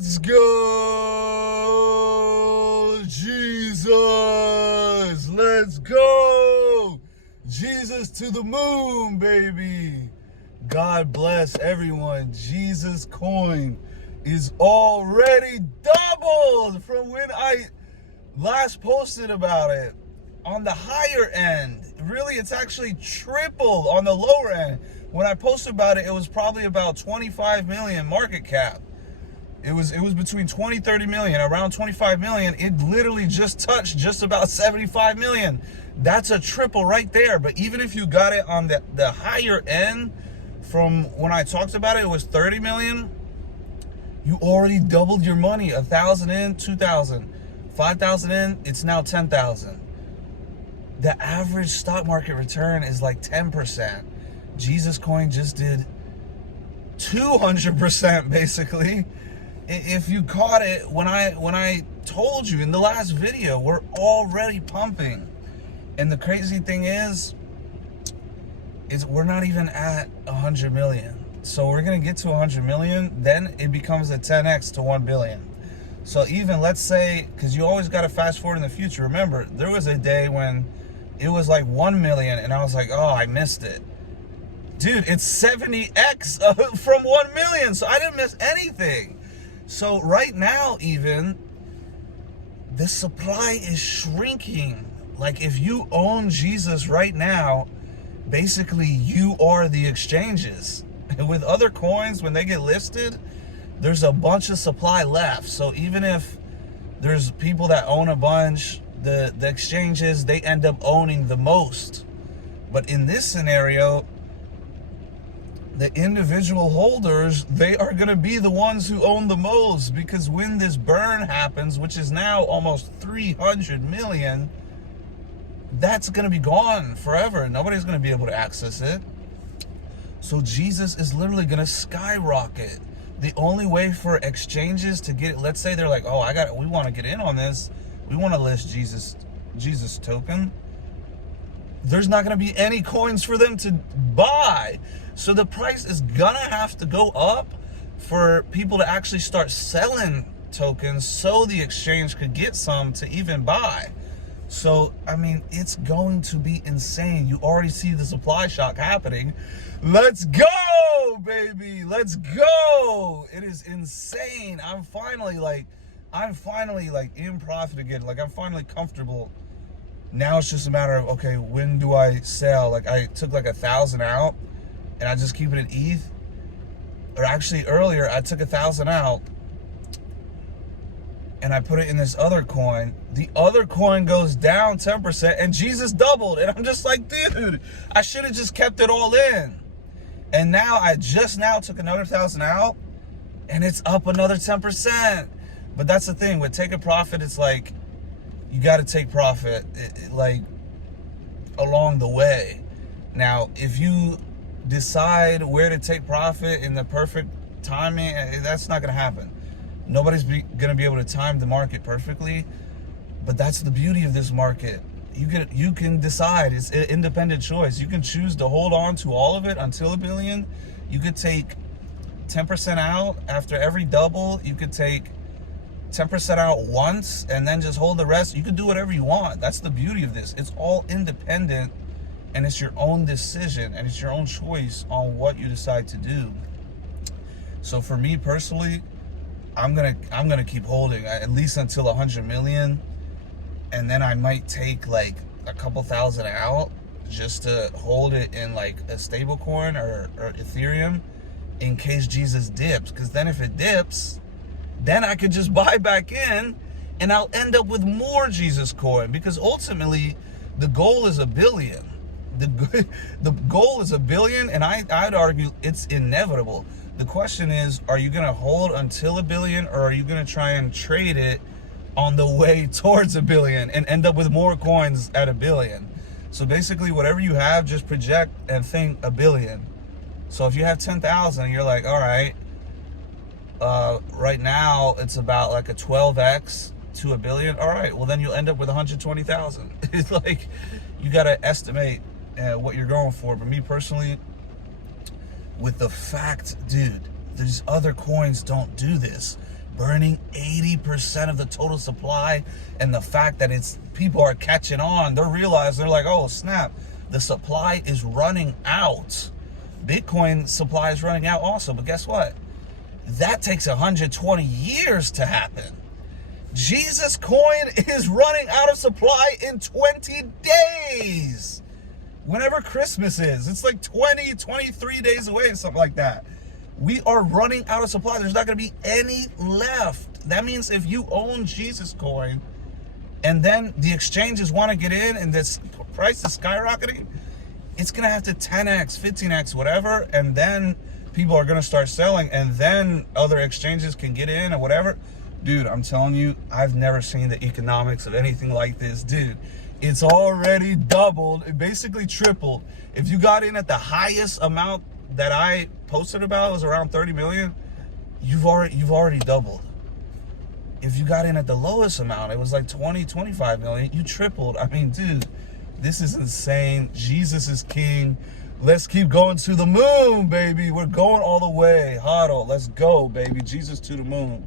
Let's go, Jesus. Let's go. Jesus to the moon, baby. God bless everyone. Jesus coin is already doubled from when I last posted about it. On the higher end, really, it's actually tripled on the lower end. When I posted about it, it was probably about 25 million market cap. It was between 20, 30 million, around 25 million. It literally just touched just about 75 million. That's a triple right there. But even if you got it on the higher end, from when I talked about it, it was 30 million. You already doubled your money. 1,000 in, 2,000. 5,000 in, it's now 10,000. The average stock market return is like 10%. Jesus coin just did 200% basically. If you caught it when I told you in the last video, we're already pumping. And the crazy thing is we're not even at 100 million. So we're gonna get to 100 million, then it becomes a 10x to 1 billion. So even, let's say, because you always gotta fast forward in the future. Remember, there was a day when it was like 1 million and I was like, oh, I missed it. Dude, it's 70x from 1 million, so I didn't miss anything. So right now, even, the supply is shrinking. Like, if you own Jesus right now, basically you are the exchanges. And with other coins, when they get listed, there's a bunch of supply left. So even if there's people that own a bunch, the exchanges, they end up owning the most. But in this scenario, the individual holders, they are going to be the ones who own the most, because when this burn happens, which is now almost 300 million, that's going to be gone forever. Nobody's going to be able to access it. So Jesus is literally going to skyrocket. The only way for exchanges to get it, let's say they're like, oh, we want to get in on this. We want to list Jesus token. There's not going to be any coins for them to buy. So the price is going to have to go up for people to actually start selling tokens so the exchange could get some to even buy. So, I mean, it's going to be insane. You already see the supply shock happening. Let's go, baby. Let's go. It is insane. I'm finally in profit again. Like, I'm finally comfortable. Now it's just a matter of, okay, when do I sell? Like, I took like 1,000 out and I just keep it in ETH. Or actually earlier, I took 1,000 out and I put it in this other coin. The other coin goes down 10% and Jesus doubled. And I'm just like, dude, I should have just kept it all in. And now I just now took another 1,000 out and it's up another 10%. But that's the thing with taking profit. It's like, you got to take profit like along the way. Now, if you decide where to take profit in the perfect timing, that's not going to happen. Nobody's going to be able to time the market perfectly. But that's the beauty of this market. You can decide. It's an independent choice. You can choose to hold on to all of it until 1 billion. You could take 10% out after every double. You could take 10% out once and then just hold the rest. You can do whatever you want. That's the beauty of this. It's all independent and it's your own decision and it's your own choice on what you decide to do. So for me personally, I'm gonna keep holding at least until 100 million, and then I might take like a couple thousand out just to hold it in like a stable coin or Ethereum in case Jesus dips. Because then if it dips, then I could just buy back in and I'll end up with more Jesus coin, because ultimately the goal is 1 billion. The goal is 1 billion, and I'd argue it's inevitable. The question is, are you going to hold until 1 billion, or are you going to try and trade it on the way towards 1 billion and end up with more coins at 1 billion? So basically, whatever you have, just project and think 1 billion. So if you have 10,000 and you're like, all right, right now it's about like a 12x to 1 billion. All right, well then you'll end up with 120,000. It's like, you got to estimate what you're going for. But me personally, with the fact, dude, these other coins don't do this. burning 80% of the total supply. And the fact that people are catching on, they're realizing, they're like, oh snap, the supply is running out. Bitcoin supply is running out also, but guess what? That takes 120 years to happen. Jesus coin is running out of supply in 20 days. Whenever Christmas is, it's like 23 days away, something like that. We are running out of supply. There's not going to be any left. That means if you own Jesus coin and then the exchanges want to get in and this price is skyrocketing, it's going to have to 10x, 15x, whatever. And then people are going to start selling and then other exchanges can get in or whatever. Dude, I'm telling you, I've never seen the economics of anything like this. Dude, it's already doubled. It basically tripled. If you got in at the highest amount that I posted about, it was around 30 million, you've already doubled. If you got in at the lowest amount, it was like 20, 25 million, you tripled. I mean, dude, this is insane. Jesus is king. Let's keep going to the moon, baby. We're going all the way. Hodl, let's go, baby. Jesus to the moon.